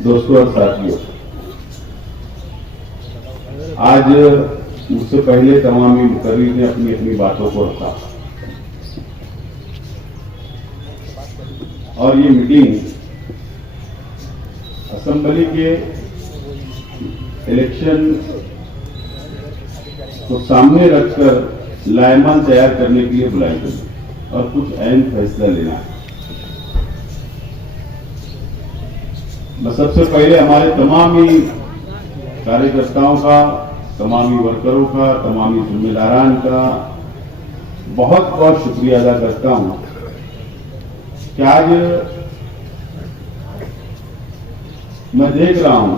दोस्तों और साथियों, आज मुझसे पहले तमाम मुकर्रिर ने अपनी अपनी बातों को रखा और ये मीटिंग असेंबली के इलेक्शन को सामने रखकर लाएमान तैयार करने के लिए बुलाई गई और कुछ अहम फैसला लेना है। मैं सबसे पहले हमारे तमाम ही कार्यकर्ताओं का, तमाम ही वर्करों का, तमाम ही जिम्मेदारान का बहुत बहुत शुक्रिया अदा करता हूं कि आज मैं देख रहा हूं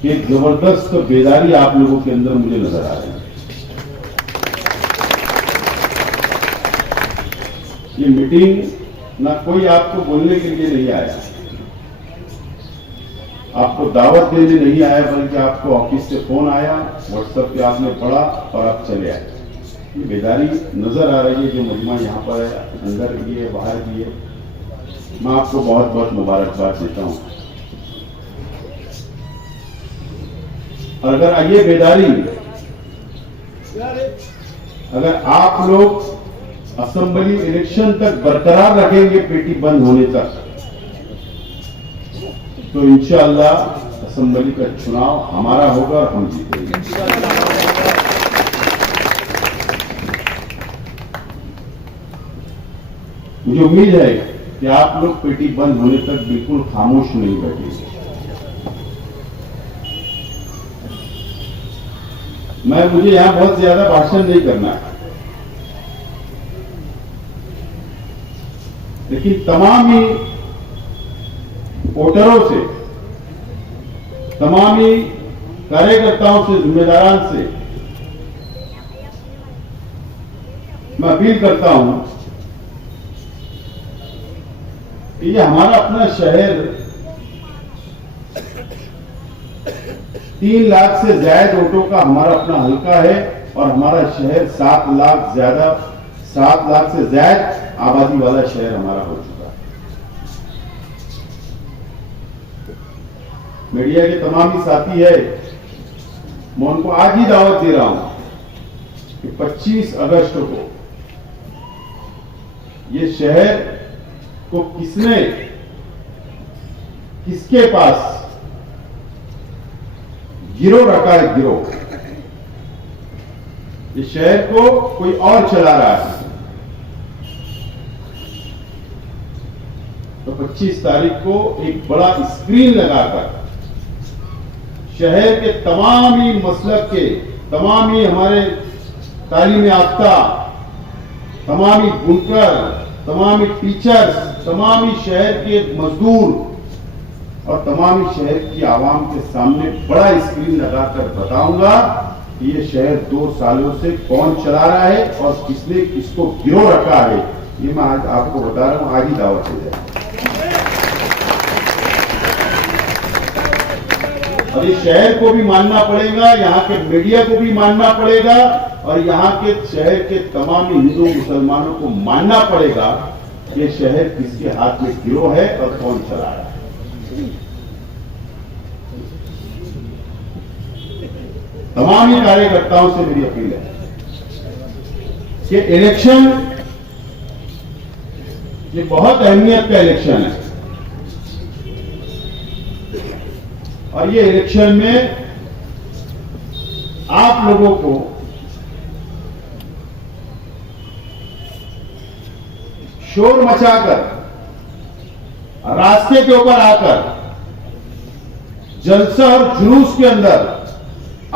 कि एक जबरदस्त बेदारी आप लोगों के अंदर मुझे नजर आ रही है। ये मीटिंग ना कोई आपको बोलने के लिए नहीं आया, आपको दावत देने नहीं आया, बल्कि आपको ऑफिस से फोन आया, व्हाट्सएप पे आपने पढ़ा और आप चले आए। ये बेदारी नजर आ रही है जो मजमा यहाँ पर है, अंदर भी है, बाहर भी है। मैं आपको बहुत बहुत मुबारकबाद देता हूँ। और अगर ये बेदारी अगर आप लोग असेंबली इलेक्शन तक बरकरार रखेंगे, पेटी बंद होने तक, तो इंशाअल्लाह असेंबली का चुनाव हमारा होगा और हम जीतेंगे। मुझे उम्मीद है कि आप लोग पेटी बंद होने तक बिल्कुल खामोश नहीं बैठेंगे। मुझे यहां बहुत ज्यादा भाषण नहीं करना है, लेकिन तमाम ही वोटरों से, तमाम ही कार्यकर्ताओं से, जिम्मेदारान से मैं अपील करता हूं कि ये हमारा अपना शहर 3 लाख से ज्यादा वोटों का हमारा अपना हल्का है और हमारा शहर 7 लाख से ज्यादा आबादी वाला शहर हमारा हो चुका है। मीडिया के तमाम ही साथी है, मैं उनको आज ही दावत दे रहा हूं कि 25 अगस्त को ये शहर को किसके पास गिरोह रखा है, गिरोह, ये शहर को कोई और चला रहा है, तो 25 तारीख को एक बड़ा स्क्रीन लगाकर शहर के तमाम ही मसलक के, तमाम ही हमारे तालीम याफ्ता, तमाम ही बुनकर, तमाम ही टीचर्स, तमाम ही शहर के मजदूर और तमाम ही शहर की आवाम के सामने बड़ा स्क्रीन लगाकर बताऊंगा कि ये शहर 2 सालों से कौन चला रहा है और किसने किसको गिरोह रखा है। ये मैं आज आपको बता रहा हूं, आज ही दावत दे रहा हूं। और इस शहर को भी मानना पड़ेगा, यहाँ के मीडिया को भी मानना पड़ेगा और यहाँ के शहर के तमाम हिंदू मुसलमानों को मानना पड़ेगा कि ये शहर किसके हाथ में गिरोह है और कौन चला रहा है। तमाम ही कार्यकर्ताओं से मेरी अपील है कि इलेक्शन ये बहुत अहमियत का इलेक्शन है और ये इलेक्शन में आप लोगों को शोर मचाकर, रास्ते के ऊपर आकर, जलसा और जुलूस के अंदर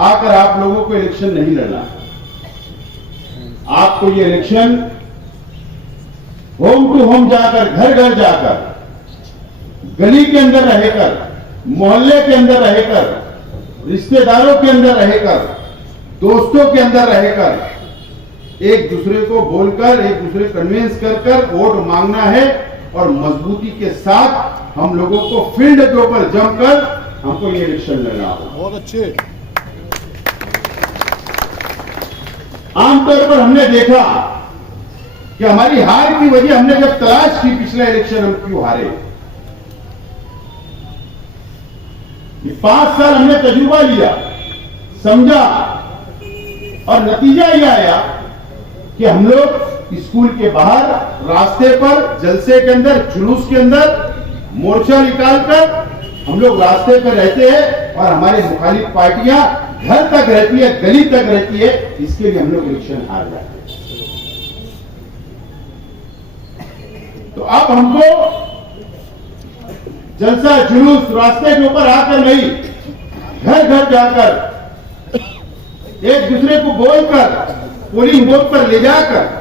आकर आप लोगों को इलेक्शन नहीं लड़ना। आपको ये इलेक्शन होम टू होम जाकर, घर घर जाकर, गली के अंदर रहकर, मोहल्ले के अंदर रहकर, रिश्तेदारों के अंदर रहकर, दोस्तों के अंदर रहकर एक दूसरे को बोलकर, एक दूसरे कन्विंस कर वोट मांगना है और मजबूती के साथ हम लोगों को फील्ड के ऊपर जमकर हमको ये इलेक्शन लड़ना होगा। बहुत अच्छे। आमतौर पर हमने देखा कि हमारी हार की वजह हमने जब तलाश की पिछला इलेक्शन हम क्यों हारे, ये 5 साल हमने तजुर्बा लिया, समझा, और नतीजा यह आया कि हम लोग स्कूल के बाहर, रास्ते पर, जलसे के अंदर, जुलूस के अंदर मोर्चा निकालकर हम लोग रास्ते पर रहते हैं और हमारी मुखालिफ पार्टियां घर तक रहती है, गली तक रहती है। इसके लिए हम लोग इलेक्शन हार जाते हैं। तो अब हमको जलसा, जुलूस, रास्ते के ऊपर आकर नहीं, घर घर जाकर एक दूसरे को बोलकर, पोलिंग बूथ पर ले जाकर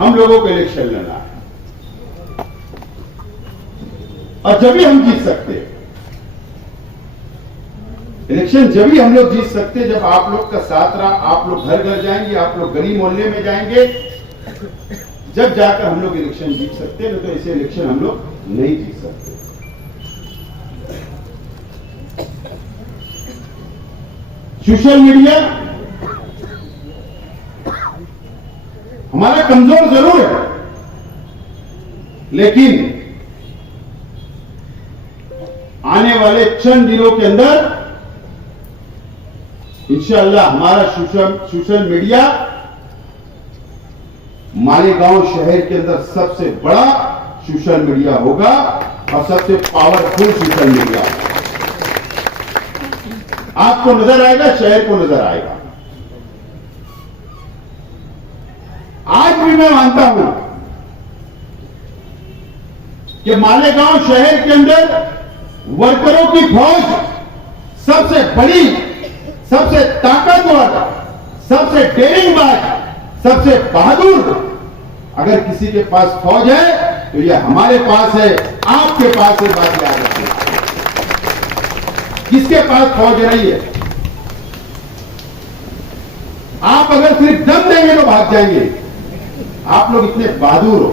हम लोगों को इलेक्शन लड़ना है। और जब ही हम जीत सकते हैं इलेक्शन, जब ही हम लोग जीत सकते हैं जब आप लोग का साथ रहा, आप लोग घर घर जाएंगे, आप लोग गली मोहल्ले में जाएंगे, जब जाकर हम लोग इलेक्शन जीत सकते हैं। नहीं तो ऐसे इलेक्शन हम लोग नहीं जीत सकते। सोशल मीडिया हमारा कमजोर जरूर है, लेकिन आने वाले चंद दिनों के अंदर इंशाअल्लाह हमारा सोशल मीडिया मालेगांव शहर के अंदर सबसे बड़ा सोशल मीडिया होगा और सबसे पावरफुल सोशल मीडिया। आपको नजर आएगा, शहर को नजर आएगा। आज भी मैं मानता हूं कि मालेगांव शहर के अंदर वर्करों की फौज सबसे बड़ी, सबसे ताकतवर, सबसे डेरिंगबाज, सबसे बहादुर अगर किसी के पास फौज है तो यह हमारे पास है, आपके पास है। बात याद रखिए, किसके पास फौज नहीं है। आप अगर सिर्फ दम देंगे तो भाग जाएंगे। आप लोग इतने बहादुर हो,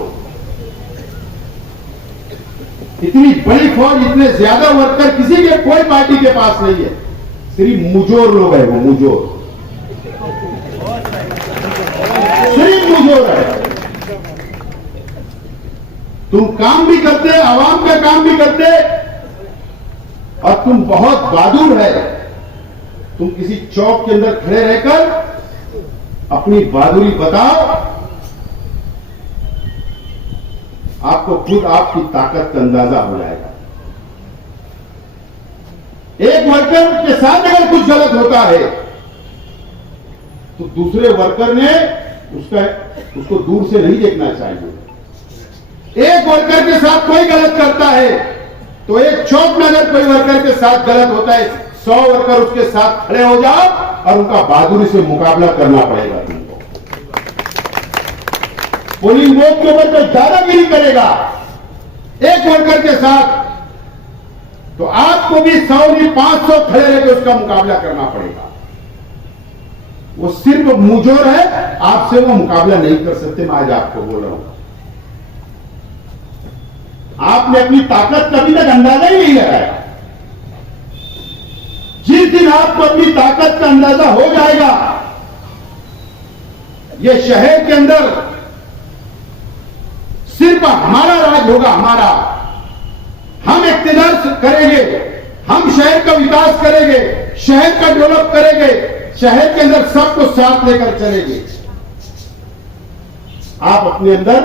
इतनी बड़ी फौज, इतने ज्यादा वर्कर किसी के, कोई पार्टी के पास नहीं है। सिर्फ मुजोर लोग है, वो मुजोर, सिर्फ मुजोर है। तुम काम भी करते, आवाम का काम भी करते, और तुम बहुत बहादुर है। तुम किसी चौक के अंदर खड़े रहकर अपनी बहादुरी बताओ, आपको खुद आपकी ताकत का अंदाजा हो जाएगा। एक वर्कर के साथ अगर कुछ गलत होता है तो दूसरे वर्कर ने उसको दूर से नहीं देखना चाहिए। एक वर्कर के साथ कोई गलत करता है तो एक चौक में अगर कोई वर्कर के साथ गलत होता है, 100 वर्कर उसके साथ खड़े हो जाओ और उनका बहादुरी से मुकाबला करना पड़ेगा तुमको। पोलिंग बूथ के ऊपर कोई दादागिरी करेगा एक वर्कर के साथ तो आपको भी 100 नहीं 500 खड़े रहकर उसका मुकाबला करना पड़ेगा। वो सिर्फ मुजोर है, आपसे वो मुकाबला नहीं कर सकते। मैं आज आपको बोल रहा हूं, आपने अपनी ताकत का अभी तक अंदाजा ही नहीं लगाया। जिस दिन आपको अपनी ताकत का अंदाजा हो जाएगा, ये शहर के अंदर सिर्फ हमारा राज होगा, हमारा। हम इख्तियार करेंगे, हम शहर का विकास करेंगे, शहर का डेवलप करेंगे, शहर के अंदर सबको साथ लेकर चलेंगे। आप अपने अंदर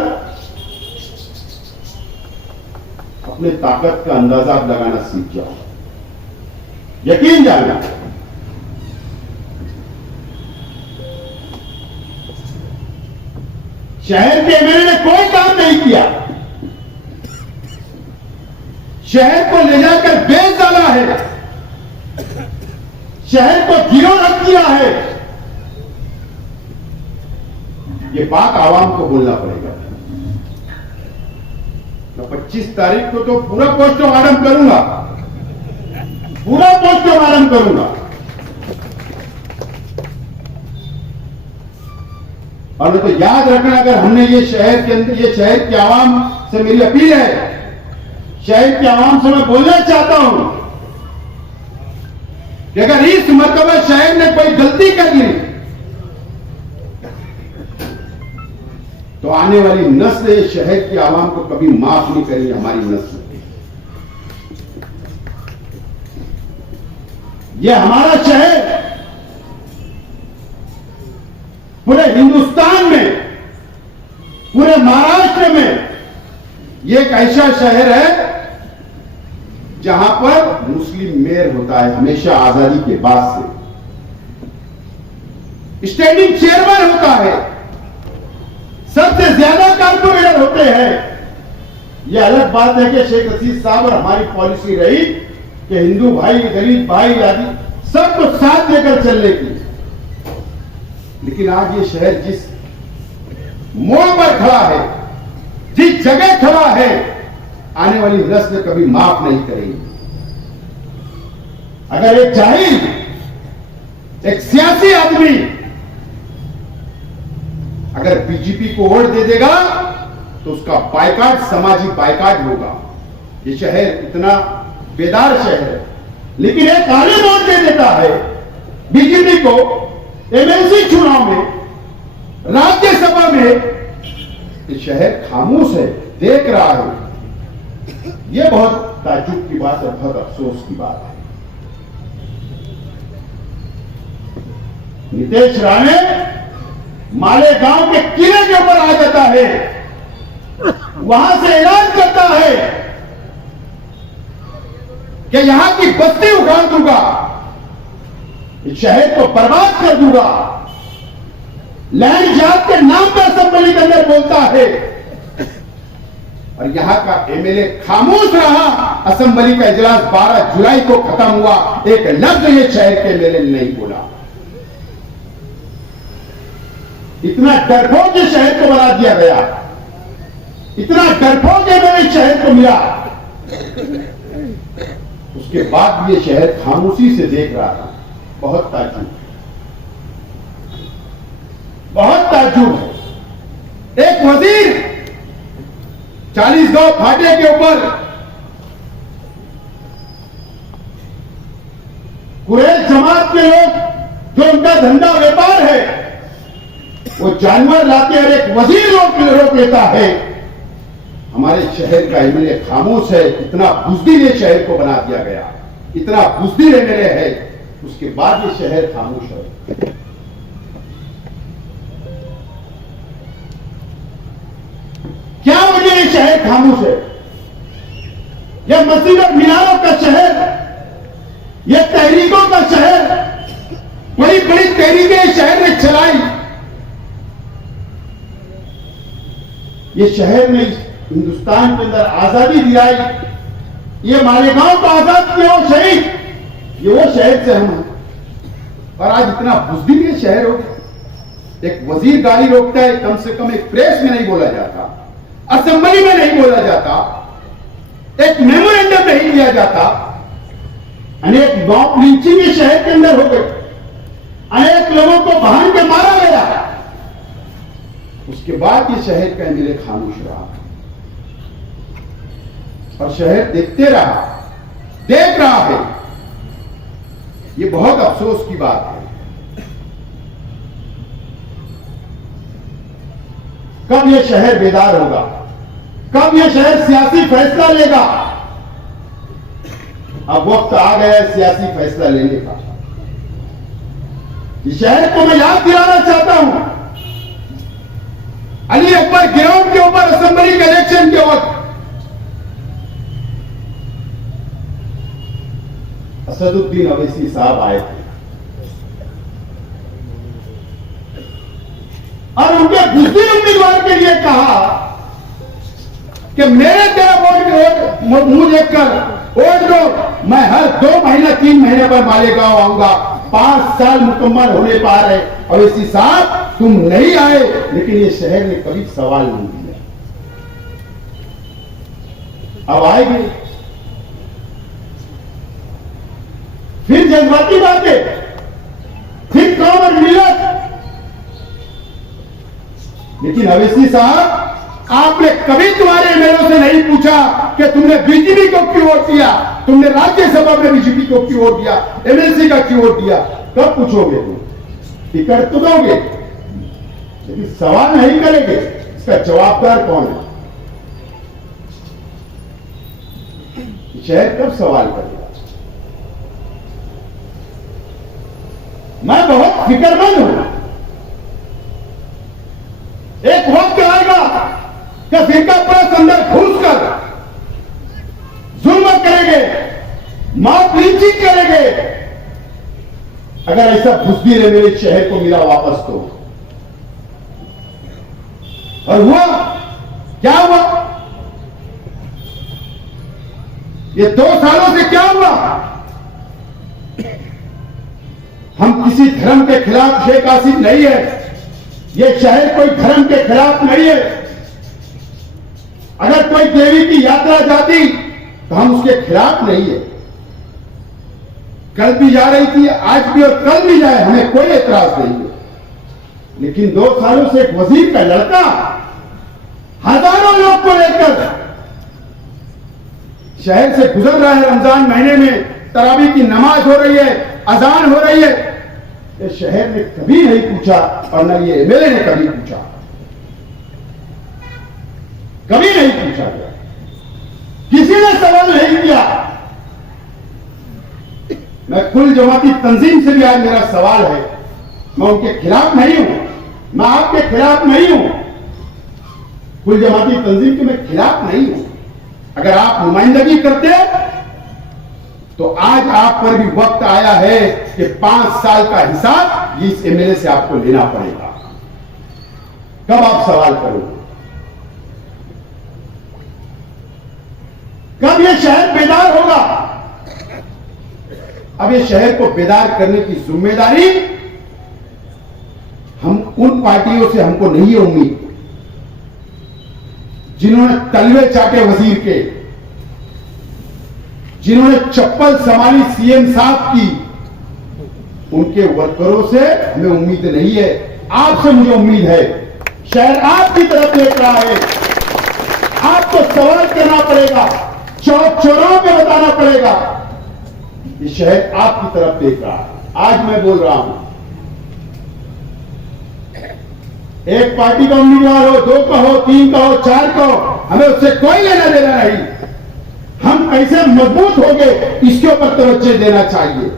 अपने ताकत का अंदाजा लगाना सीख जाओ, यकीन जाना। शहर के एमएलए ने कोई काम नहीं किया, शहर को ले जाकर बेच डाला है, शहर को गिरो रख दिया है। ये बात आवाम को बोलना पड़ेगा। मैं 25 तारीख को तो पूरा पोस्टमार्टम करूंगा, पूरा पोस्टमार्टम करूंगा। और तो याद रखना, अगर हमने ये शहर के अंदर, ये शहर की आवाम से मेरी अपील है, शहर की आवाम से मैं बोलना चाहता हूं कि अगर इस मर्तबा शहर ने कोई गलती कर ली तो आने वाली नस्ल इस शहर की आवाम को कभी माफ नहीं करेगी। हमारी नस्ल ये हमारा शहर पूरे हिंदुस्तान में, पूरे महाराष्ट्र में ये एक ऐसा शहर है जहां पर मुस्लिम मेयर होता है हमेशा आजादी के बाद से, स्टैंडिंग चेयरमैन होता है, सबसे ज्यादा कारपोरेटर होते हैं। यह अलग बात है कि शेख रशीद साहब और हमारी पॉलिसी रही कि हिंदू भाई, दलित भाई आदि सबको साथ लेकर चलने की, लेकिन आज ये शहर जिस मोड़ पर खड़ा है, जिस जगह खड़ा है, आने वाली नस्ल कभी माफ नहीं करेगी। अगर एक जाहिल, एक सियासी आदमी अगर बीजेपी को वोट दे देगा तो उसका बायकाट, समाजी बायकाट होगा। ये शहर इतना बेदार शहर है, लेकिन एक आलिम वोट दे देता है बीजेपी को एमएलसी चुनाव में, राज्यसभा में, ये शहर खामोश है, देख रहा है। यह बहुत ताज्जुब की बात है, बहुत अफसोस की बात है। नीतीश राणे मालेगांव के किले के ऊपर आ जाता है, वहां से ऐलान करता है कि यहां की बस्ती उखाड़ दूंगा, इस शहर को बर्बाद कर दूंगा। लैंड जात के नाम पर असेंबली के अंदर बोलता है और यहां का एमएलए खामोश रहा। असेंबली का इजलास 12 जुलाई को खत्म हुआ, एक लफ्ज ये शहर के एमएलए ने नहीं बोला। इतना डरपोक ये शहर को बना दिया गया, इतना डरपोक एमएलए शहर को मिला, उसके बाद भी ये शहर खामोशी से देख रहा था। बहुत ताज्जुब, बहुत ताज्जुब है। एक वजीर 40 गांव फाटे के ऊपर कुरैश जमात के लोग, जो उनका धंधा व्यापार है, वो जानवर लाते और एक वजीर रोक लेता है। हमारे शहर का एमएलए खामोश है। इतना बुज़दिल ये शहर को बना दिया गया, इतना बुज़दिल एमएलए है, उसके बाद ये शहर खामोश है। क्या वजह ये शहर खामोश है? यह मस्जिद और मीनारों का शहर, यह तहरीकों का शहर, बड़ी बड़ी तहरीकें शहर ने चलाई। ये शहर ने हिंदुस्तान के अंदर आजादी दिलाई। ये मालेगांव को आजाद किया वो शहीद, ये वो शहर से हम हैं। और आज इतना बुज़दिल ये शहर हो गया। एक वजीर गाड़ी रोकता है, कम से कम एक प्रेस में नहीं बोला जाता, असेंबली में नहीं बोला जाता, एक मेमोरेंडम नहीं लिया जाता। अनेक मॉब लिंचिंग ये शहर के अंदर हो गई, अनेक लोगों को बांध के मारा गया। उसके बाद ये शहर का एमएलए खामोश रहा और शहर देखते रहा, देख रहा है। ये बहुत अफसोस की बात है। कब ये शहर बेदार होगा? कब ये शहर सियासी फैसला लेगा? अब वक्त आ गया है सियासी फैसला लेने का। इस शहर को मैं याद दिलाना चाहता हूं, अली अकबर ग्राउंड के ऊपर असेंबली के इलेक्शन के वक्त असदुद्दीन अवैसी साहब आए थे और उनके बुज़दिल उम्मीदवार के लिए कहा कि मेरे तेरा वोट मुंह देखकर वोट दो, मैं हर 2 महीना 3 महीने पर मालेगांव आऊंगा। 5 साल मुकम्मल होने पा रहे और इसी साथ तुम नहीं आए, लेकिन ये शहर ने कभी सवाल नहीं किया। अब आएगी फिर जज्बाती बातें, फिर कौम और मिलत। लेकिन अवैसी साहब, आपने कभी तुम्हारे एमएलए से नहीं पूछा कि तुमने बीजेपी को क्यों वोट दिया, तुमने राज्यसभा में बीजेपी को क्यों वोट दिया, एमएलसी का क्यों वोट दिया? कब पूछोगे? तुम टिकट तो दोगे, लेकिन सवाल नहीं करेंगे। इसका जवाबदार कौन है? शहर कब सवाल करेगा? मैं बहुत फिक्रमंद हूं। एक वक्त आएगा कि फिरका प्रस्त अंदर घुसकर जुल्म करेंगे, मौत लीचिंग करेंगे। अगर ऐसा घुसदी रहे मेरे शहर को मिला वापस तो। और हुआ क्या हुआ? ये 2 सालों से क्या हुआ? हम किसी धर्म के खिलाफ शेख आसिफ नहीं है। ये शहर कोई धर्म के खिलाफ नहीं है। अगर कोई देवी की यात्रा जाती तो हम उसके खिलाफ नहीं है। कल भी जा रही थी, आज भी और कल भी जाए, हमें कोई एतराज नहीं है। लेकिन 2 सालों से एक वजीर का लड़का हजारों लोग को लेकर शहर से गुजर रहा है। रमजान महीने में तरावी की नमाज हो रही है, अजान हो रही है। ये शहर ने कभी नहीं पूछा और न ये एमएलए ने कभी पूछा, कभी नहीं पूछा गया, किसी ने सवाल नहीं किया। मैं कुल जमाती तंजीम से भी आज मेरा सवाल है, मैं उनके खिलाफ नहीं हूं, मैं आपके खिलाफ नहीं हूं, कुल जमाती तंजीम के मैं खिलाफ नहीं हूं। अगर आप नुमाइंदगी करते तो आज आप पर भी वक्त आया है कि 5 साल का हिसाब इस एमएलए से आपको लेना पड़ेगा। कब आप सवाल करोगे? कब यह शहर बेदार होगा? अब ये शहर को बेदार करने की जिम्मेदारी हम उन पार्टियों से हमको नहीं है उम्मीद जिन्होंने तलवे चाटे वजीर के, जिन्होंने चप्पल संभाली सीएम साहब की। उनके वर्करों से हमें उम्मीद नहीं है, आपसे मुझे उम्मीद है। शहर आपकी तरफ देख रहा है, आपको सवाल करना पड़ेगा, चौक चौराहों पे बताना पड़ेगा। ये शहर आपकी तरफ देख रहा है। आज मैं बोल रहा हूं, एक पार्टी का उम्मीदवार हो, 2 का हो, 3 का हो, 4 का हो, हमें उससे कोई लेना देना नहीं। हम कैसे मजबूत हो गए इसके ऊपर तवज्जो देना चाहिए।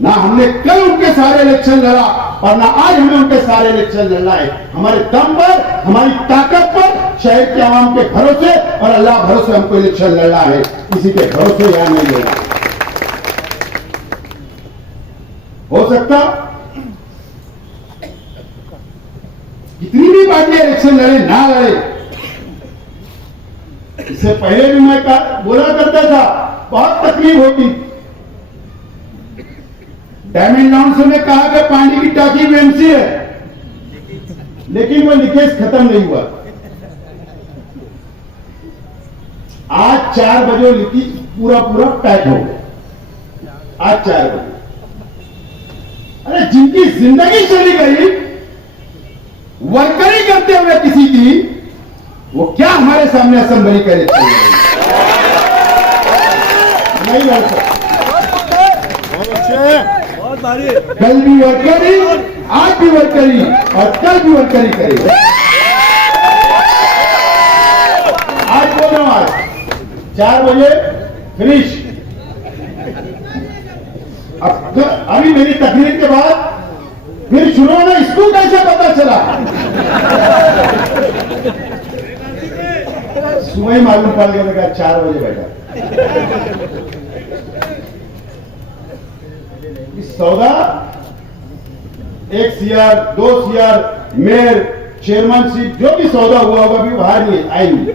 ना हमने कल उनके सारे इलेक्शन लड़ा और ना आज हमें उनके सारे इलेक्शन लड़ना है। हमारे दम पर, हमारी ताकत पर, शहर के आवाम के भरोसे और अल्लाह भरोसे हमको इलेक्शन लड़ना है। किसी के भरोसे यहां नहीं लेना। हो सकता कितनी भी पार्टियां इलेक्शन लड़े ना लड़े, इससे पहले भी मैं बोला करता था, बहुत तकलीफ होती। डायमंड लाउंज में कहा कि पानी की टाकी बीएमसी है, लेकिन वो लीकेज खत्म नहीं हुआ। आज 4 बजे लीकेज पूरा पैक हो गया। आज 4 बजे। अरे जिनकी जिंदगी चली गई वर्करी करते हुए किसी की, वो क्या हमारे सामने असेंबली करे? नहीं लड़ सकते। कल भी वर्करी, आज भी वर्करी और कल भी वर्करी करेगी। आज बोल रहा हूं, आज 4 बजे फिनिश। अब अभी मेरी तकरीर के बाद फिर शुरू में इसको कैसे पता चला? सुबह ही मालूम पड़ गया था 4 बजे बैठा। इस सौदा 1 CR 2 CR मेयर चेयरमैनशिप जो भी सौदा हुआ होगा भी बाहर नहीं आएंगे।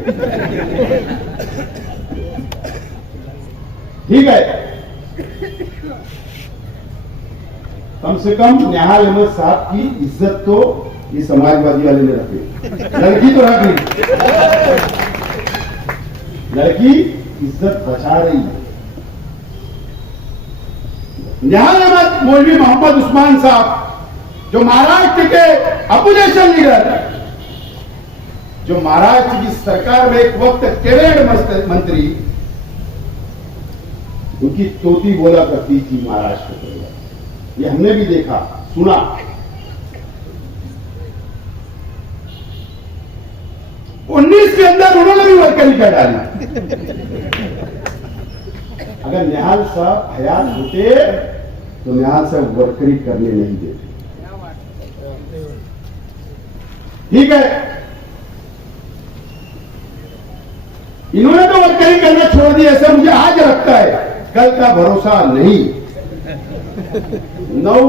ठीक है, कम से कम निहाल अहमद साहब की इज्जत तो ये समाजवादी वाले ने रखी। लड़की तो रख ली, लड़की इज्जत बचा रही है। निहाल अहमद मौलवी मोहम्मद उस्मान साहब जो महाराष्ट्र के अपोजिशन लीडर, जो महाराष्ट्र की सरकार में एक वक्त कैबिनेट मंत्री, उनकी तोती बोला करती थी महाराष्ट्र को। ये हमने भी देखा, सुना। उन्नीस के अंदर उन्होंने भी वर्करी कर डाली। अगर निहाल साहब हयात होते तो निहाल से वर्करी करने नहीं देते। ठीक है, इन्होंने तो वर्करी करना छोड़ दिया, ऐसा मुझे आज लगता है, कल का भरोसा नहीं। 9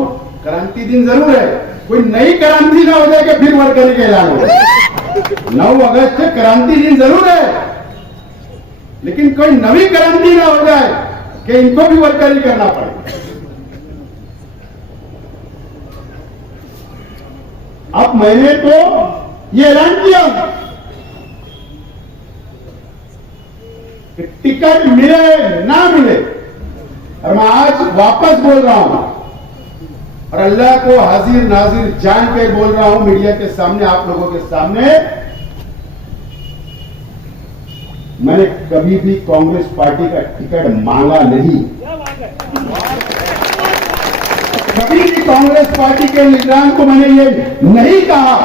क्रांति दिन जरूर है, कोई नई क्रांति ना हो जाए कि फिर वर्करी का ऐलान हो जाए। 9 अगस्त से क्रांति दिन जरूर है, लेकिन कोई नई क्रांति ना हो जाए कि इनको भी वर्करी करना पड़े। अब मैंने तो ये ऐलान किया कि टिकट मिले ना मिले, और मैं आज वापस बोल रहा हूं, और अल्लाह को हाजिर नाजिर जान के बोल रहा हूं मीडिया के सामने, आप लोगों के सामने, मैंने कभी भी कांग्रेस पार्टी का टिकट मांगा नहीं। कभी भी कांग्रेस पार्टी के लीडरान को मैंने ये नहीं कहा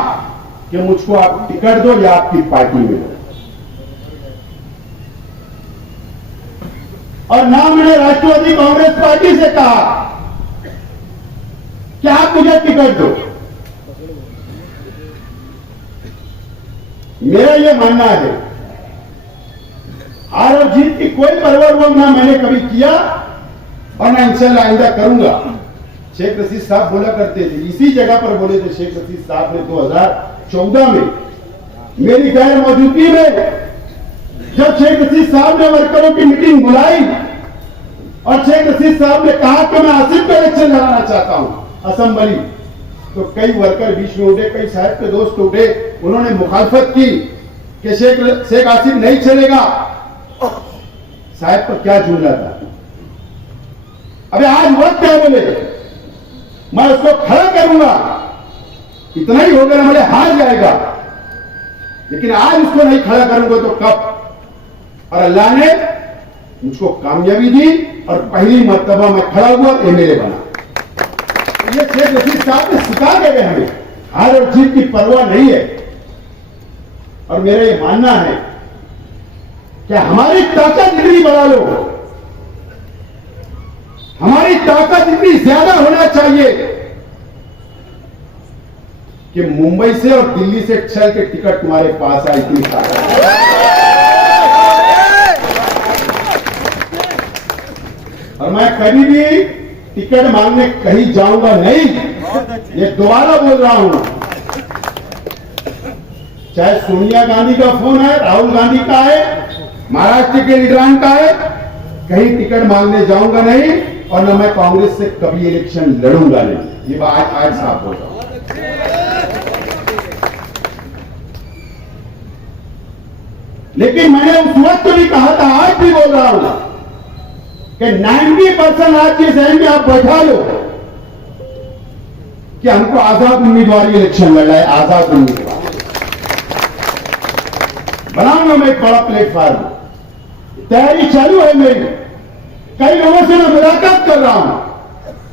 कि मुझको आप टिकट दो या आपकी पार्टी में दो, और ना मैंने राष्ट्रवादी कांग्रेस पार्टी से कहा कि आप मुझे टिकट दो। मेरा यह मानना है, हार और जीत की कोई परवाह ना मैंने कभी किया और ना इंशाल्लाह आइंदा करूंगा। शेख रशीद साहब बोला करते थे, इसी जगह पर बोले थे शेख रशीद साहब ने 2014 में मेरी गैर मौजूदगी में, जब शेख रशीद साहब ने वर्करों की मीटिंग बुलाई और शेख रशीद साहब ने कहा कि मैं आसिफ का इलेक्शन लड़ाना चाहता हूं असेंबली, तो कई वर्कर बीच में उठे, कई साहब के दोस्त उठे, उन्होंने मुखालफत की कि शेख आसिफ नहीं चलेगा। साहब पर क्या जुमला था। अबे आज वक्त क्या बोले, मैं उसको खड़ा करूंगा, इतना ही होगा ना, मुझे हार जाएगा, लेकिन आज उसको नहीं खड़ा करूंगा तो कब। और अल्लाह ने मुझको कामयाबी दी और पहली मर्तबा मैं खड़ा हुआ, एमएलए बना। ये शेख रशीद साहब ने सिखा के गए हमें, हार और जीत की परवाह नहीं है। और मेरा ये मानना है कि हमारी ताकत इतनी बढ़ा लो, हमारी ताकत इतनी ज्यादा होना चाहिए कि मुंबई से और दिल्ली से चल के टिकट तुम्हारे पास आए, इतनी ताकत। और मैं कभी भी टिकट मांगने कहीं जाऊंगा नहीं, ये दोबारा बोल रहा हूं। चाहे सोनिया गांधी का फोन है, राहुल गांधी का है, महाराष्ट्र के लीडरान का है, कहीं टिकट मांगने जाऊंगा नहीं, और न मैं कांग्रेस से कभी इलेक्शन लड़ूंगा नहीं। ये बात आज साफ बोल रहा हूं। लेकिन मैंने उस वक्त भी कहा था, आज भी बोल रहा हूं कि 90% आज के जहन में आप बैठा लो कि हमको आजाद उम्मीदवार इलेक्शन लड़ रहा है, आजाद उम्मीदवार बनाऊंगा मैं एक बड़ा प्लेटफॉर्म। तैयारी चालू है मेरी, कई लोगों से मैं मुलाकात कर रहा हूं,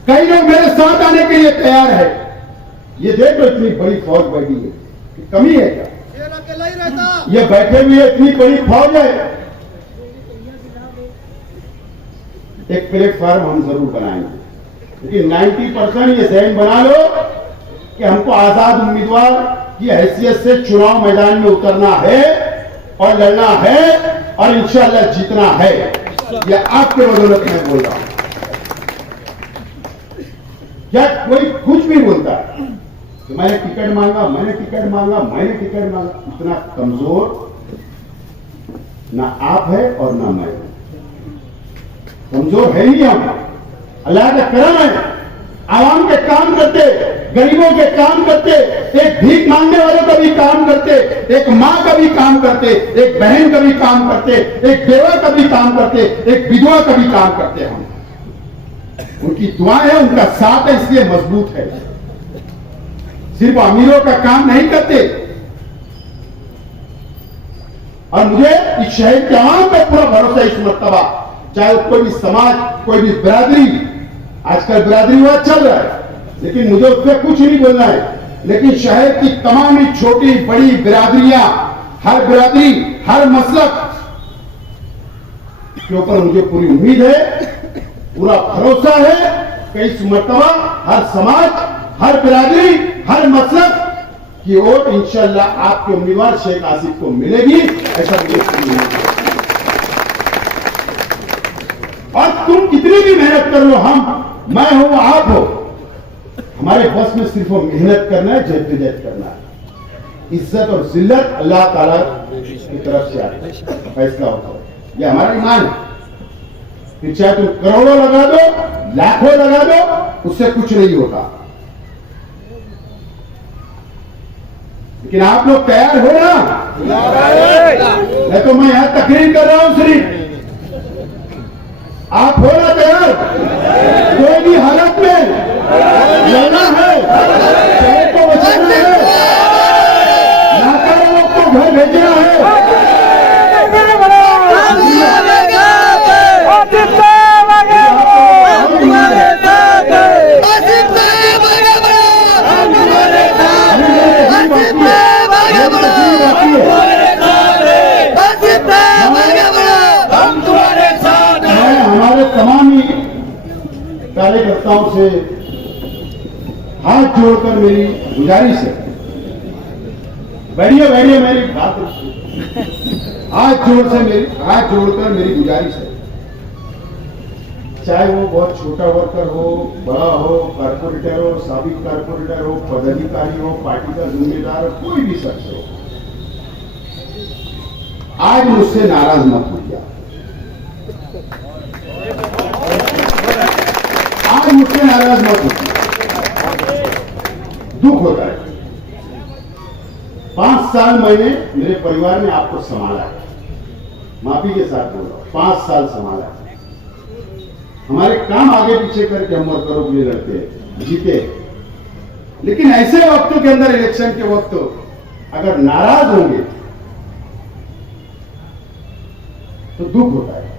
कई लोग मेरे साथ आने के लिए तैयार है। ये देखो इतनी बड़ी फौज बैठी है, कमी है क्या? ये बैठे हुए इतनी बड़ी फौज है, एक प्लेटफॉर्म हम जरूर बनाएंगे, लेकिन 90% ये जहन बना लो कि हमको आजाद उम्मीदवार की हैसियत से चुनाव मैदान में उतरना है और लड़ना है और इंशाअल्लाह जीतना है। यह आपके बदौलत मैं बोल रहा हूं। क्या कोई कुछ भी बोलता है कि मैंने टिकट मांगा, मैंने टिकट मांगा, मैंने टिकट मांगा, इतना कमजोर ना आप है और ना मैं। कमजोर है ही हम, अल्लाह का करम है। आवाम के काम करते, गरीबों के काम करते, एक भीख मांगने वालों का भी काम करते, एक मां का भी काम करते, एक बहन का भी काम करते, एक बेवा का भी काम करते, एक विधवा का भी काम करते। हम उनकी दुआ है, उनका साथ है, इसलिए मजबूत है। सिर्फ अमीरों का काम नहीं करते। और मुझे इस शहर के आवाम पर पूरा भरोसा है इस मर्तबा, चाहे कोई भी समाज, कोई भी बिरादरी, आजकल बिरादरीवाद चल रहा है, लेकिन मुझे उस पर कुछ नहीं बोलना है। लेकिन शहर की तमाम ही छोटी बड़ी बिरादरियां, हर बिरादरी, हर मसलक के ऊपर मुझे पूरी उम्मीद है, पूरा भरोसा है कि इस मर्तबा हर समाज, हर बिरादरी, हर मसलब की वोट इंशाअल्लाह आपके उम्मीदवार शेख आसिफ को मिलेगी, ऐसा मुझे यकीन है। और तुम कितनी भी मेहनत कर लो, मैं हूं, आप हो, हमारे बस में सिर्फ वो मेहनत करना है, जद्दोजहद करना है। इज्जत और जिल्लत अल्लाह ताला की तरफ से आती है, फैसला होता है, ये हमारा ईमान है। फिर चाहे तुम करोड़ों लगा दो, लाखों लगा दो, उससे कुछ नहीं होता। लेकिन आप लोग तैयार हो ना? नहीं तो मैं यहां तकरीर कर रहा हूं सिर्फ, आप हो ना तैयार? कोई भी हालत में लड़ना है, शहर को बचाना है, नाकारों को घर भेजना है। कार्यकर्ताओं से हाथ जोड़कर मेरी गुजारिश है, बैठिए मेरी बात, हाथ जोड़कर मेरी गुजारिश है, चाहे वो बहुत छोटा वर्कर हो, बड़ा हो, कारपोरेटर हो, साबिक कारपोरेटर हो, पदाधिकारी हो, पार्टी का जिम्मेदार हो, कोई भी शख्स हो, आज मुझसे नाराज मत होइए। आज मुझसे नाराज मत होइए, दुख होता है। 5 साल मैंने मेरे परिवार ने आपको संभाला है, माफी के साथ बोल रहा हूं, 5 साल संभाला है। हमारे काम आगे पीछे करके हम वर्करों के लिए लड़ते हैं, जीते। लेकिन ऐसे वक्तों के अंदर, इलेक्शन के वक्त, अगर नाराज होंगे तो दुख होता है।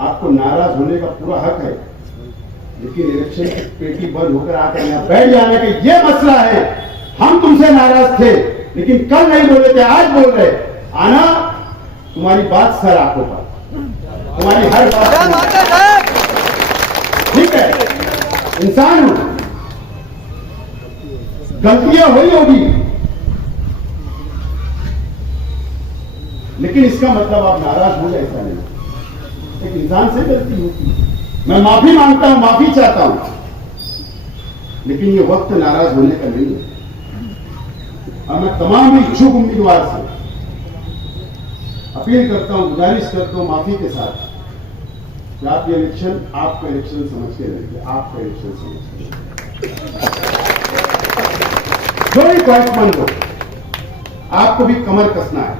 आपको नाराज होने का पूरा हक है, लेकिन इलेक्शन की पेटी बंद होकर आकर यहां बैठ जाने का ये मसला है। हम तुमसे नाराज थे, लेकिन कल नहीं बोले थे, आज बोल रहे। आना तुम्हारी बात सर आंखों पर, तुम्हारी हर बात ठीक है, इंसान हो, गलतियां हुई होगी, लेकिन इसका मतलब आप नाराज हो जाए, ऐसा नहीं। एक इंसान से गलती होती है, मैं माफी मांगता हूं, माफी चाहता हूं, लेकिन ये वक्त नाराज होने का नहीं है। और मैं तमाम इच्छुक उम्मीदवार से अपील करता हूं, गुजारिश करता हूं माफी के साथ कि आप ये इलेक्शन आपका इलेक्शन समझ के रहिए, आपका इलेक्शन समझ के। जो भी ख्वाहिशमंद हो, आपको भी कमर कसना है।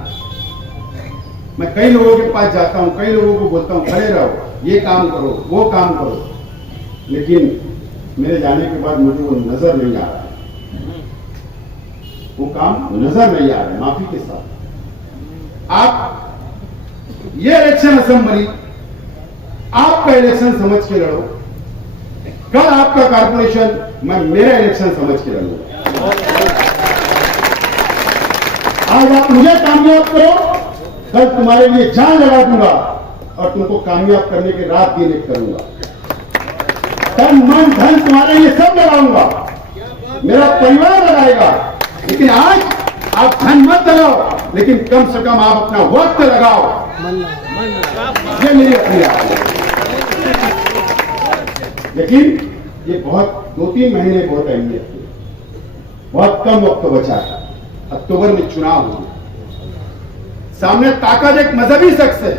मैं कई लोगों के पास जाता हूं, कई लोगों को बोलता हूं खड़े रहो, ये काम करो, वो काम करो, लेकिन मेरे जाने के बाद मुझे वो नजर नहीं आ रहा है, वो काम नजर नहीं आ रहा है। माफी के साथ आप ये इलेक्शन असेंबली आपका इलेक्शन समझ के लड़ो, कल आपका कारपोरेशन मैं मेरा इलेक्शन समझ के लड़ूंगा। आज आप मुझे कामयाब करो, कल तुम्हारे लिए जान लगा दूंगा और तुमको कामयाब करने के रात दिन एक करूंगा। तन मन धन तुम्हारे लिए सब लगाऊंगा, मेरा परिवार लगाएगा। लेकिन आज आप धन मत लगाओ, लेकिन कम से कम आप अपना वक्त लगाओ, ये मेरी अपील है। लेकिन ये बहुत 2-3 महीने बहुत अहमियत है, बहुत कम वक्त बचा है। अक्टूबर में चुनाव होंगे, सामने ताकत एक मजहबी शख्स है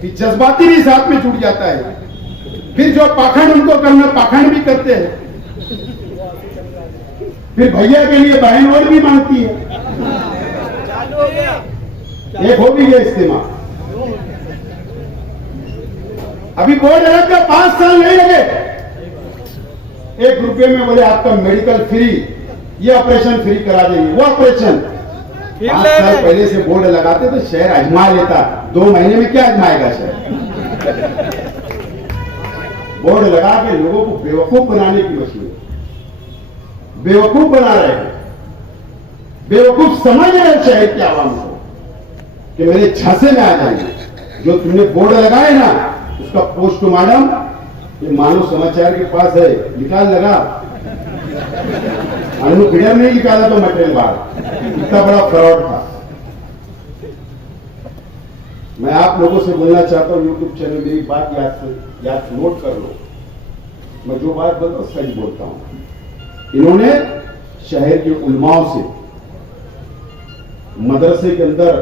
कि जज्बाती भी साथ में जुड़ जाता है, फिर जो पाखंड उनको करना पाखंड भी करते हैं, फिर भैया के लिए बहन वोट भी मांगती है। एक हो भी गया इस्तेमाल, अभी बोर्ड अलग का 5 साल नहीं लगे, 1 रुपये में बोले आपका मेडिकल फ्री, ये ऑपरेशन फ्री करा देंगे, वो ऑपरेशन। 5 साल पहले से बोर्ड लगाते तो शहर आजमा लेता, 2 महीने में क्या आजमाएगा शहर। बोर्ड लगा के लोगों को बेवकूफ बनाने की मशीन, बेवकूफ बना रहे हैं, बेवकूफ समझ रहे हैं शहर के आवाम को कि मेरे झांसे में आ जाएंगे। जो तुमने बोर्ड लगाए ना, उसका पोस्टमार्टम ये मानव समाचार के पास है, निकाल लगा, अनुभव नहीं निकाला तो मटेरियल बाहर, इतना बड़ा फ्रॉड था। मैं आप लोगों से बोलना चाहता हूं, यूट्यूब चैनल मेरी बात याद नोट कर लो, मैं जो बात बोलता हूं सच बोलता हूं। इन्होंने शहर के उलमाओं से, मदरसे के अंदर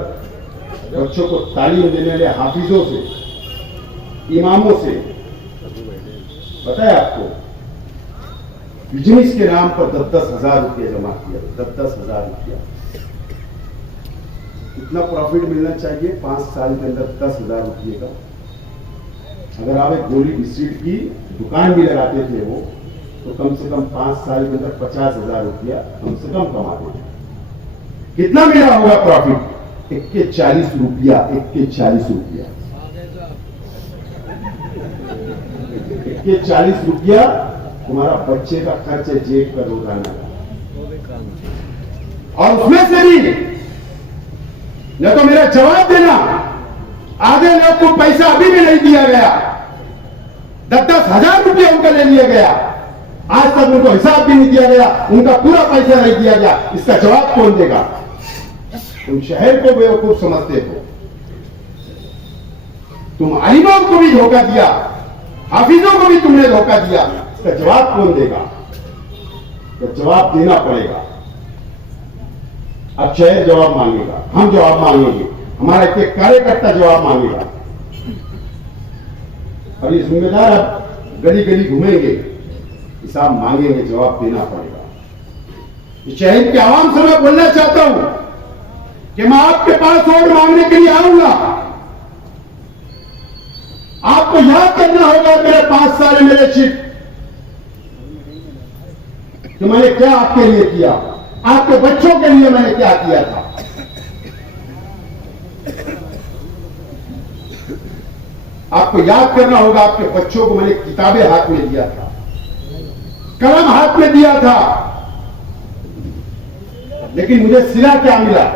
बच्चों को तालीम देने वाले हाफिजों से, इमामों से, पता है आपको, बिजनेस के नाम पर 10-10 हजार रुपया जमा किया, 10-10 हजार रुपया। कितना प्रॉफिट मिलना चाहिए 5 साल के अंदर? 10 हजार रुपये का। अगर आप एक गोली बिस्किट की दुकान भी लगाते थे वो, तो कम से कम 5 साल के अंदर 50 हजार रुपया कम से कम कमाते थे। कितना मिला होगा प्रॉफिट? 1 के 40 रुपया, 1 के 40 रुपया, 1 के 40 रुपया तुम्हारा बच्चे का खर्च है, जेब का रोजाना का। और उसमें से भी न तो मेरा जवाब देना, आधे लोग को पैसा अभी भी नहीं दिया गया, 10-10 हजार रुपया उनका ले लिया गया, आज तक उनको हिसाब भी नहीं दिया गया, उनका पूरा पैसा नहीं दिया गया। इसका जवाब कौन देगा? तुम शहर को बेवकूफ समझते हो, तुम आलिमों को भी धोखा दिया, हाफिजों को भी तुमने धोखा दिया। इसका जवाब कौन देगा? तो जवाब देना पड़ेगा। अब शहर जवाब मांगेगा, हम जवाब मांगेंगे, हमारा एक कार्यकर्ता जवाब मांगेगा। और ये जिम्मेदार अब गली गली घूमेंगे, हिसाब मांगेंगे, जवाब देना पड़ेगा। शहर के आवाम से मैं बोलना चाहता हूं कि मैं आपके पास और मांगने के लिए आऊंगा। आपको याद करना होगा मेरे 5 साल मेरे चिट कि मैंने क्या आपके लिए किया, आपके बच्चों के लिए मैंने क्या किया था। आपको याद करना होगा, आपके बच्चों को मैंने किताबें हाथ में दिया था, कलम हाथ में दिया था, लेकिन मुझे सिला क्या मिला?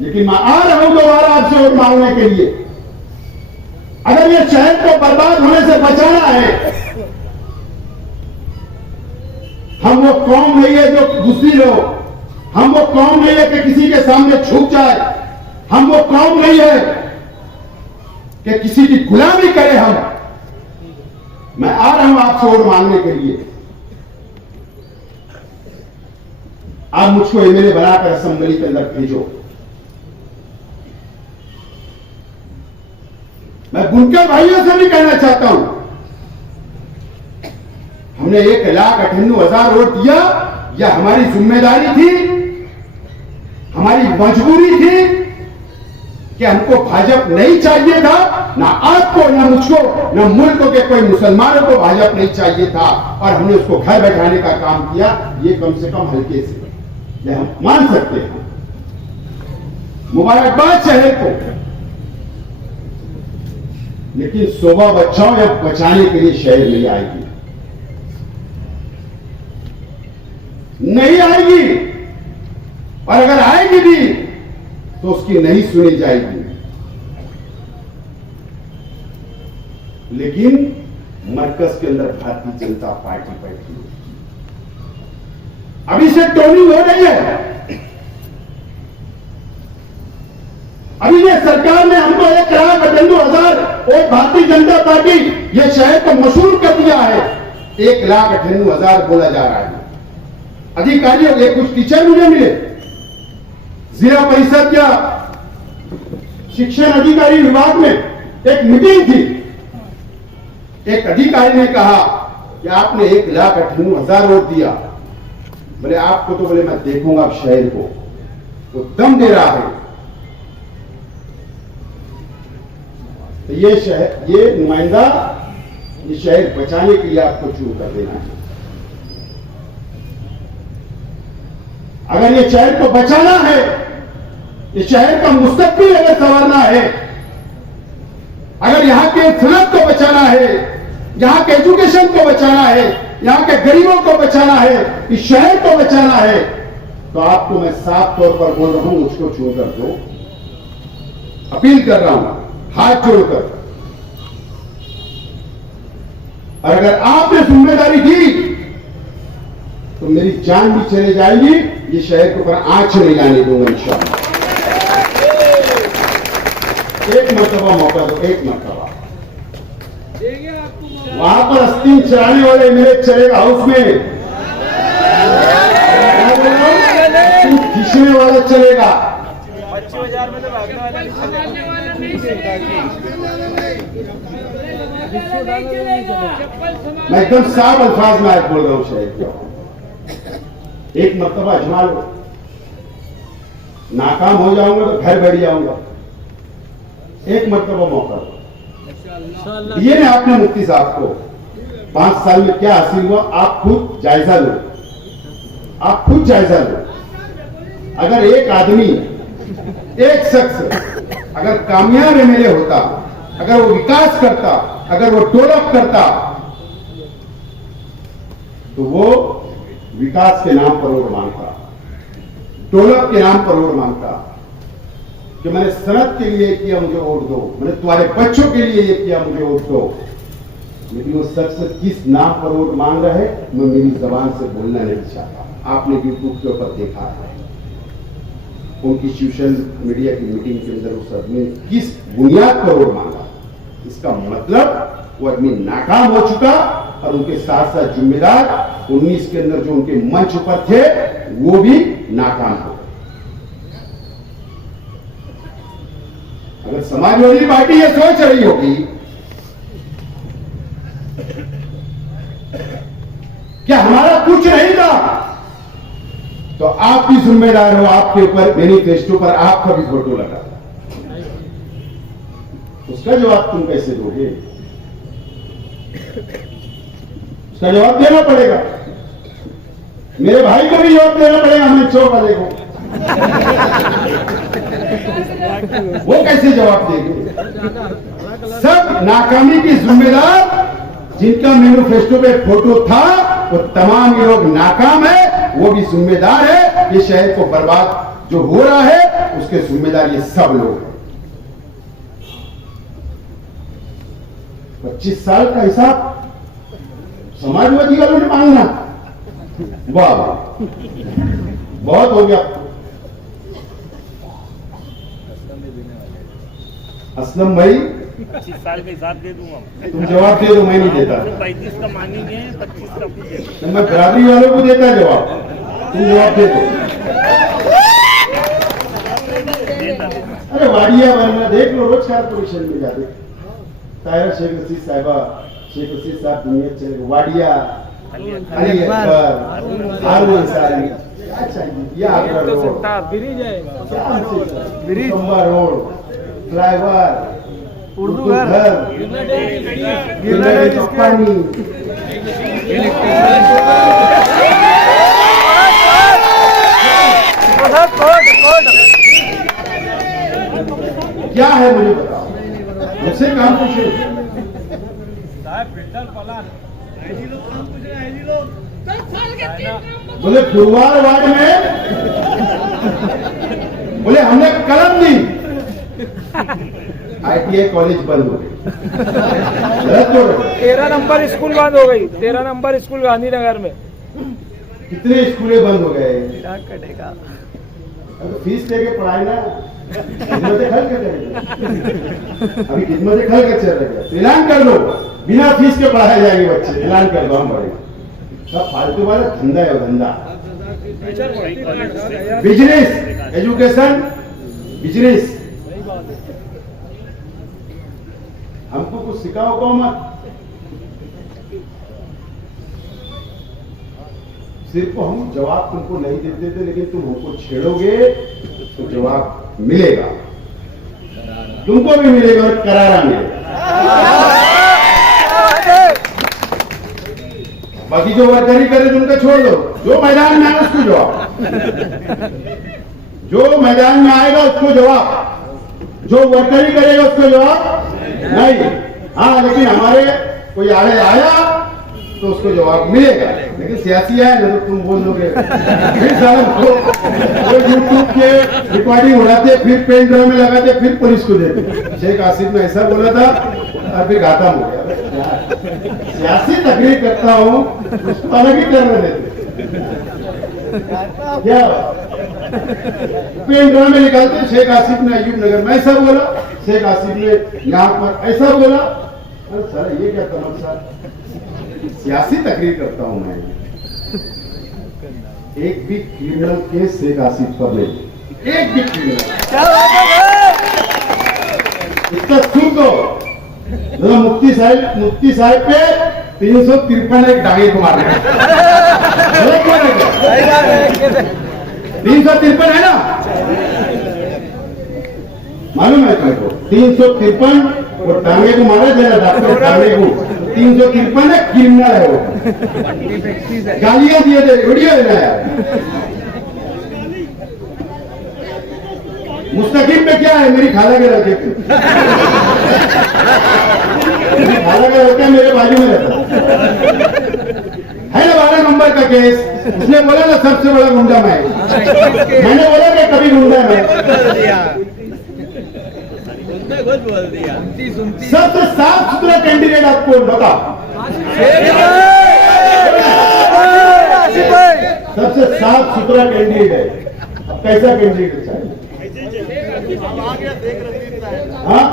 लेकिन मैं आ रहा हूं दोबारा आपसे वोट मांगने के लिए। अगर ये शहर को बर्बाद होने से बचाना है, हम वो कौम नहीं है जो बुज़दिल हो, हम वो कौम नहीं है कि किसी के सामने झुक जाए, हम वो कौम नहीं है कि किसी की गुलामी करे हम। मैं आ रहा हूं आपसे वोट मांगने के लिए। आप मुझको एमएलए बनाकर असेंबली के अंदर भेजो। मैं बुनकर भाइयों से भी कहना चाहता हूं, हमने 1,98,000 वोट दिया, यह हमारी जिम्मेदारी थी, हमारी मजबूरी थी कि हमको भाजपा नहीं चाहिए था, ना आपको, ना मुझको, ना मुल्क के कोई मुसलमानों को भाजपा नहीं चाहिए था, और हमने उसको घर बैठाने का काम किया। ये कम से कम हल्के से ये हम मान सकते हैं। मुबारकबाद शहर को, लेकिन शोभा बचाओ या बचाने के लिए शहर नहीं आएगी, नहीं आएगी। और अगर आएगी भी तो उसकी नहीं सुनी जाएगी। लेकिन मरकज के अंदर भारतीय जनता पार्टी बैठी है, अभी से टोनिंग हो रही है। अभी ये सरकार ने हमको 1,98,000 और भारतीय जनता पार्टी ये शहर को मशहूर कर दिया है। 1,98,000 बोला जा रहा है। अधिकारियों के कुछ टीचर मुझे मिले, जिला परिषद या शिक्षण अधिकारी विभाग में एक मीटिंग थी। एक अधिकारी ने कहा कि आपने 1,98,000 वोट दिया। बोले आपको तो, बोले मैं देखूंगा अब शहर को। वो दम दे रहा है। तो ये शहर, ये नुमाइंदा, ये शहर बचाने के लिए आपको चुन कर देना है। अगर ये शहर को बचाना है, ये शहर का मुस्तकबिल अगर संवारना है, अगर यहां के सनत को बचाना है, यहां के एजुकेशन को बचाना है, यहां के गरीबों को बचाना है, इस शहर को बचाना है, तो आपको मैं साफ तौर पर बोल रहा हूं, मुझको छोड़कर दो। अपील कर रहा हूं हाथ जोड़कर और अगर आपने जिम्मेदारी दी तो मेरी जान भी चले जाएगी, ये शहर के ऊपर आंच नहीं लाने दूंगा इंशाअल्लाह। एक मरतबा मौका दो, एक मरतबा। वहां पर अस्तीन चलाने वाले एमएलए चलेगा हाउस में, खींचने वाला चलेगा। 25,000 में तो भागने वाला नहीं चलेगा। मैं एकदम साफ अल्फाज में आज बोल रहा हूं शहर के, एक मरतबा अजमा लो, नाकाम हो जाऊंगा तो घर बैठ जाऊंगा। एक मरतबा मौका दो। ये ना आपने मुफ्ती साहब को 5 साल में क्या हासिल हुआ, आप खुद जायजा लो, आप खुद जायजा लो। अगर एक आदमी, एक शख्स अगर कामयाब एमएलए होता, अगर वो विकास करता, अगर वो डेवलप करता, तो वो विकास के नाम पर वोट मांगता, डेवलप के नाम पर वोट मांगता कि मैंने सनत के लिए किया मुझे वोट दो, मैंने तुम्हारे बच्चों के लिए ये किया मुझे वोट दो। लेकिन वो शख्स किस नाम पर वोट मांग रहा है मैं मेरी जबान से बोलना नहीं चाहता। आपने यूट्यूब के ऊपर देखा है उनकी सोशल मीडिया की मीटिंग के अंदर उस आदमी ने किस बुनियाद पर वोट मांगा। इसका मतलब वो आदमी नाकाम हो चुका और उनके साथ साथ जिम्मेदार 19 के अंदर जो उनके मंच पर थे वो भी नाकाम हो गए। अगर समाजवादी पार्टी ये सोच रही होगी क्या हमारा कुछ नहीं था, तो आप भी जिम्मेदार हो, आपके ऊपर मैनिफेस्टो पर आपका भी फोटो लगा, उसका जवाब तुम कैसे दोगे? उसका जवाब देना पड़ेगा, मेरे भाई को भी जवाब देना पड़ेगा, हमें 6 वाले को। वो कैसे जवाब देंगे? सब नाकामी की जिम्मेदार जिनका मैनिफेस्टो पे फोटो था वो तमाम लोग नाकाम है, वो भी जिम्मेदार है। ये शहर को बर्बाद जो हो रहा है उसके जिम्मेदार ये सब लोग हैं। 25 साल का हिसाब समाजवादी वालों ने मांगना, वाह वाह, बहुत हो गया। असलम भाई 25 साल का हिसाब दे दूंगा, तुम जवाब दे दो, मैं नहीं देता। 35 का मानेंगे, 25 का कुछ दे तो मैं बरादरी वालों को देता जवाब, तुम जवाब दे दो। अरे वाडिया बनना देख लो, रोज कारपोरेशन में जाते ताहिर शेख रशीद साहिबा, शेख रशीद साहब दुनिया चले, वाडिया अली अकबर, हारून अंसारी, क्या चाहिए? ये Agra road, bridge, road, flyover, Urdu घर, गिरनारी पानी, क्या है मुझे बताओ, मुझसे काम पूछो। बोले गुरुवार वार्ड में बोले हमने कलम दी, ITI कॉलेज बंद हो गई। 13 नंबर स्कूल बंद हो गई, 13 नंबर स्कूल गांधीनगर में। कितने स्कूलें बंद हो गए? कटेगा तो फीस लेके पढ़ाई ना, खिदमत खल कर अभी खिदमत खल कर चल रहे हैं, ऐलान कर दो बिना फीस के पढ़ाए जाएंगे बच्चे, ऐलान कर दो हम पढ़ेंगे। सब फालतू वाला धंधा है, वो धंधा। Business, education, business. हमको कुछ सिखाओ कहो मत, सिर्फ हम जवाब तुमको नहीं देते थे, लेकिन तुम हमको छेड़ोगे तो जवाब मिलेगा, तुमको भी मिलेगा और करारा मिलेगा। बाकी जो वर्करी करे तुमको छोड़ दो, जो मैदान में आए उसको जवाब, जो मैदान में आएगा उसको जवाब, जो वर्करी करेगा उसको जवाब नहीं। हाँ, लेकिन हमारे कोई आड़े आया तो उसको जवाब मिलेगा, लेकिन सियासी है ना तो तुम बोल दोगे फिर सारा यूट्यूब के रिकॉर्डिंग उड़ाते, फिर पेन ड्रामे लगाते, फिर पुलिस को देते। शेख आसिफ ने ऐसा बोला था और फिर घाटा हो गया। सियासी तकरीर करता हूँ उसको अलग ही करने देते क्या पेन ड्रा में निकालते शेख आसिफ ने अयूब नगर में ऐसा बोला, शेख आसिफ ने यहाँ पर ऐसा बोला। अरे सर ये क्या तमाशा, सियासी तकरीर करता हूं मैं। एक भी क्रिमिनल केस शेख आसिफ पर नहीं, एक भी क्रिमिनल। इसका सुन दो, मुफ्ती साहब पे 353 एक डांगे को मारने 353 है ना, मालूम है तुमको? 353 और टांगे को मारा जाए डॉक्टर टांगे को 353 है, क्रिमिनल है वो। गालियां दिए थे, वीडियो है ना यार। मुस्तकीम पे क्या है, मेरी खाला के लड़के पे, मेरी खाला का लड़का मेरे बाजू में रहता है ना। 12 नंबर का केस, उसने बोला ना सबसे बड़ा गुंडा मैं, मैंने बोला कि कभी गुंडा मैं, बोल दिया। सबसे साफ सुथरा कैंडिडेट आपको बता, सबसे साफ सुथरा कैंडिडेट है। अब कैसा कैंडिडेट चाहिए? हाँ,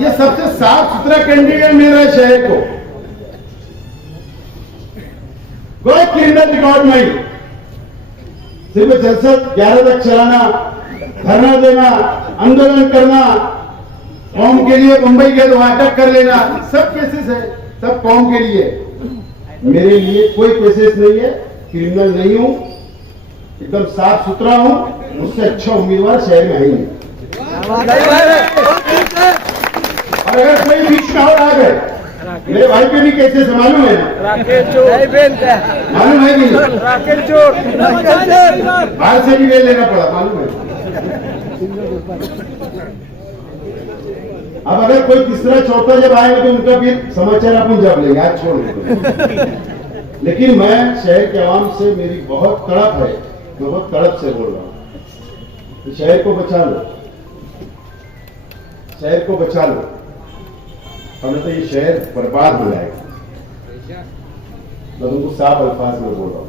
ये सबसे साफ सुथरा कैंडिडेट मिल रहा है शहर को। कोई क्रिमिनल रिकॉर्ड नहीं, सिर्फ जलसा 11 तक चलाना, धरना देना, आंदोलन करना, कौम के लिए मुंबई के तो अटक कर लेना, सब केसेस है, सब कौम के लिए। मेरे लिए कोई केसेस नहीं है, क्रिमिनल नहीं हूं, एकदम साफ सुथरा हूं, उससे अच्छा उम्मीदवार शहर में है ही नहीं। और अगर कोई बीच में और आ गए, मेरे भाई पे भी केसेस मालूम है, राकेश चोर मालूम है कि नहीं? राकेश चोर बाहर से भी ले लेना पड़ा, मालूम है। अब अगर कोई तीसरा चौथा जब आएगा तो उनका भी समाचार अपन जब लेंगे, आज छोड़ देते। लेकिन मैं शहर के आवाम से मेरी बहुत तड़प है, मैं बहुत तड़प से बोल रहा हूं कि शहर को बचा लो, शहर को बचा लो, हमें तो ये शहर बर्बाद हो जाएगा। मैं तुमको साफ अल्फाज में बोल रहा हूं,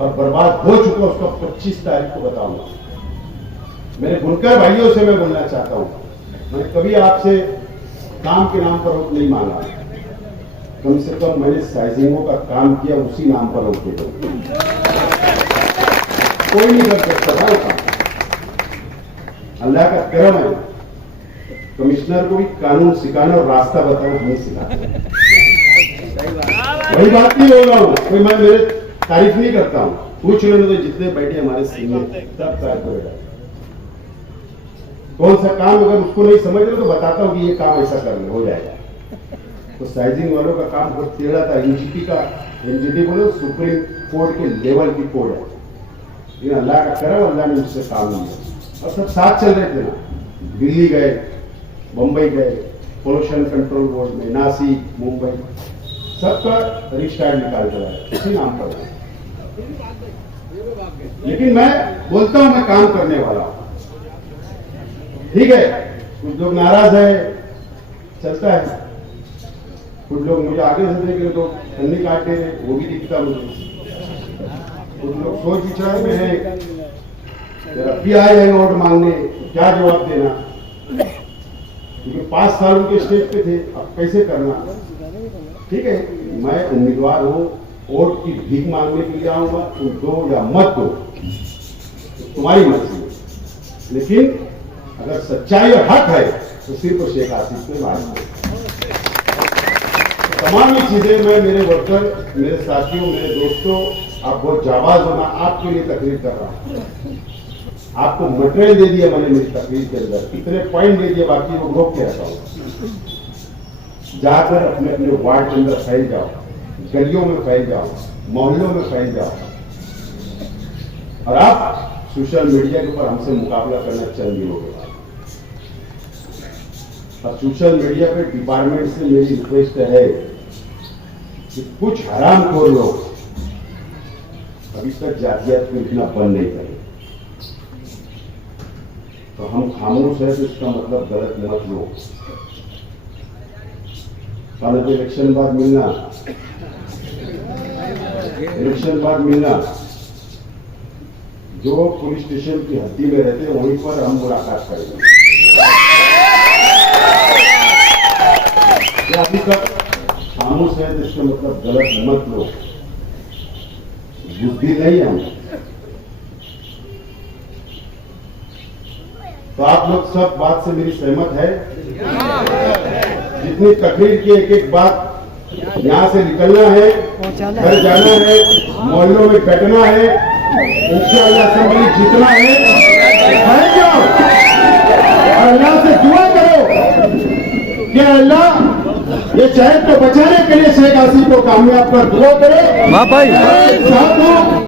और बर्बाद हो चुका उसका 25 तारीख को बताऊंगा। मेरे बुनकर भाइयों से मैं बोलना चाहता हूं, मैंने कभी आपसे काम के नाम पर रोक नहीं मांगा, कम से कम मैंने साइजिंगों का काम किया, उसी नाम पर रोक दे दो। कोई नहीं कर सकता था उसका, अल्लाह का करम है। कमिश्नर को भी कानून सिखाना और रास्ता बताना हमें सिखाते हैं। वही बात नहीं बोल रहा हूं, कोई मैं मेरे तारीफ नहीं करता हूं, पूछ लेने तो जितने बैठे हमारे सीनियर सब तारीफ करेगा। कौन सा काम अगर उसको नहीं समझ रहे तो बताता हूं कि ये काम ऐसा कर ले, हो जाएगा। तो साइजिंग वालों का काम बहुत टेढ़ा था, एनजीटी का, एनजीटी बोले सुप्रीम कोर्ट के लेवल की कोड है, लेकिन अल्लाह का करम, अल्लाह ने मुझसे काम लिया और सब साथ चल रहे थे ना। दिल्ली गए, बंबई गए, पोल्यूशन कंट्रोल बोर्ड में, नासिक, मुंबई, सबका रिस्टार्ट निकाल कर आया इसी नाम पर। लेकिन मैं बोलता हूं मैं काम करने वाला हूं, ठीक है। कुछ लोग नाराज है, चलता है, कुछ लोग मुझे आगे से देख रहे तो अन्नी काट दे रहे, वो भी दिखता मुझे। कुछ लोग सोच विचार में है, तेरा भी आए हैं वोट मांगने, क्या जवाब देना, क्योंकि 5 साल उनके स्टेज पे थे, अब कैसे करना। ठीक है, मैं उम्मीदवार हूं, वोट की भीख मांगने के लिए आऊंगा, तुम दो या मत दो, तुम्हारी मर्जी है। लेकिन अगर सच्चाई और हक है तो सिर्फ शेख आसिफ पे बात। तमाम ये चीजें मैं मेरे वर्कर, मेरे साथियों, मेरे दोस्तों, आप बहुत जाबाज होना, आपके लिए तकरीर कर रहा हूं। आपको मटेरियल दे दिया मैंने मेरी तकरीर के अंदर, इतने पॉइंट दे दिए, बाकी वो रोक के रखा हूं। जाकर अपने अपने वार्ड के अंदर फैल जाओ, गलियों में फैल जाओ, मोहल्लों में फैल जाओ, और आप सोशल मीडिया के ऊपर हमसे मुकाबला करना चल दिए होगा। अब सोशल मीडिया पे डिपार्टमेंट से मेरी रिक्वेस्ट है कि कुछ हरामखोर लोग अभी तक जातियात को इतना बंद नहीं करे, तो हम खामोश है तो इसका मतलब गलत मत लो। हालांकि इलेक्शन बाद मिलना जो पुलिस स्टेशन की हद्दी में रहते हैं वहीं पर हम मुलाकात करेंगे। ये अभी तक खामोश है तो इसका मतलब गलत मत लो, बुद्धि नहीं हम। तो आप लोग सब बात से मेरी सहमत है? जितनी तकरीर की एक एक बात यहाँ से निकलना है, घर जाना है, मोहल्लों में बैठना है, इंशाअल्लाह असेंबली जीतना है क्या? और अल्लाह से दुआ करो कि अल्लाह ये शहर को बचाने के लिए शेख हासिम को कामयाब कर दुआ करे।